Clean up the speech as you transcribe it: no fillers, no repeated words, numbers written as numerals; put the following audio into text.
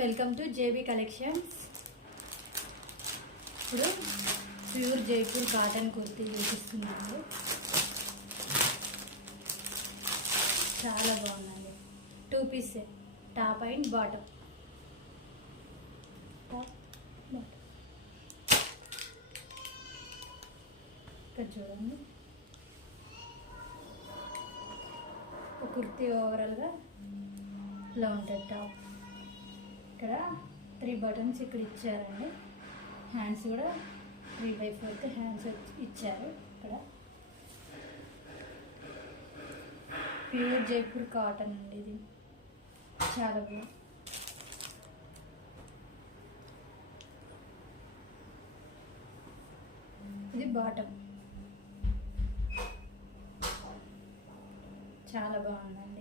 Welcome to JB collections. ఇప్పుడు pure Jaipur cotton kurti చూపిస్తున్నాను. చాలా బాగుందండి. 2 piece set, top and bottom. ఇక్కడ చూడండి, ఒక కుర్తీ ఓవరాల్గా ఇలా ఉంటుంది. టాప్ ఇక్కడ 3 బటన్స్ ఇక్కడ ఇచ్చారండి. హ్యాండ్స్ కూడా 3/4 హ్యాండ్స్ ఇచ్చారు. ఇక్కడ ప్యూర్ జైపూర్ కాటన్ అండి. ఇది చాలా బాగుంది. ఇది బాటమ్, చాలా బాగుందండి.